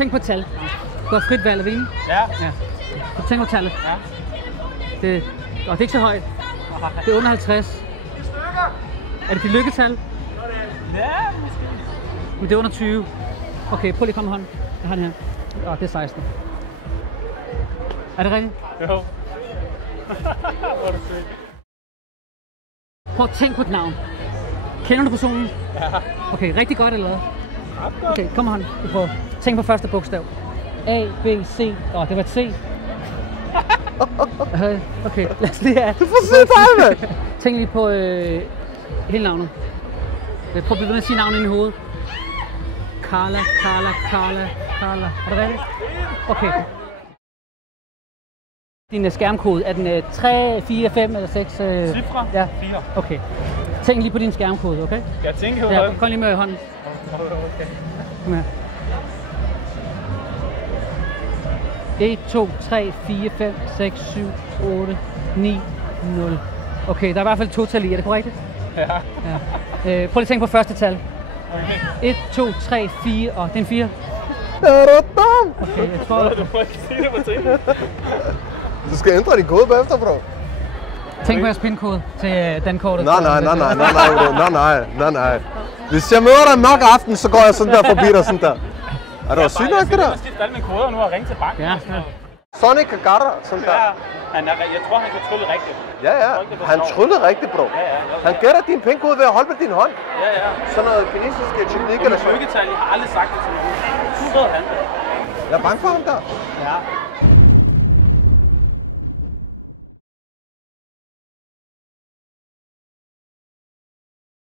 tænk på et tal. Du har frit valg at vinde. Ja. Ja. Så tænk på tallet. Ja. Det er ikke så højt. Det er under 50. Er det dit lykketal? Ja, måske. Men det er under 20. Okay, prøv lige at komme med hånden. Jeg har den her. Det er 16. Er det rigtigt? Jo. Hvor er det sødt. Prøv at tænk på et navn. Kender du personen? Ja. Okay, rigtig godt eller hvad? Ret godt. Okay, kom med hånden. Du prøver. Tænk på første bogstav. A, B, C. Det var et C. Okay, lad os lige have. Du får sige dig, mand! Tænk lige på hele navnet. Prøv at blive ved med at sige navnet ind i hovedet. Carla. Er det rigtigt? Okay. Din skærmkode, er den 3, 4, 5 eller 6? Cifre? Ja. 4. Okay. Tænk lige på din skærmkode, okay? Jeg tænker jo, Ja, kom lige med hånden. Okay. Kom her. 1, 2, 3, 4, 5, 6, 7, 8, 9, 0. Okay, der er i hvert fald 2 tal i, er det korrekt? Ja. Ja. Prøv lige at tænke på første tal. Okay. 1, 2, 3, 4, og det er en 4. Er du dum? Okay, jeg tror... Du må ikke sige det på ting. Du skal ændre din kode bagefter, bro. Tænk på jeres pindkode til dankortet. Nej. Hvis jeg møder dig nok aften, så går jeg sådan der forbi dig sådan der. Er du syg nok, det der? Jeg skal skifte alle mine koder nu og ringe til banken. Ja. Sonic Kagara, sådan der. Ja, jeg tror, han kan trylle rigtigt. Ja. Han tryllede rigtigt, bro. Han gætter din pindkode ved at holde med din hånd. Ja. Sådan noget kinesiske teknik Og eller mit sådan. lykketal, jeg har aldrig sagt det til nogen. Så ved han det. Jeg er bange for ham der. Ja.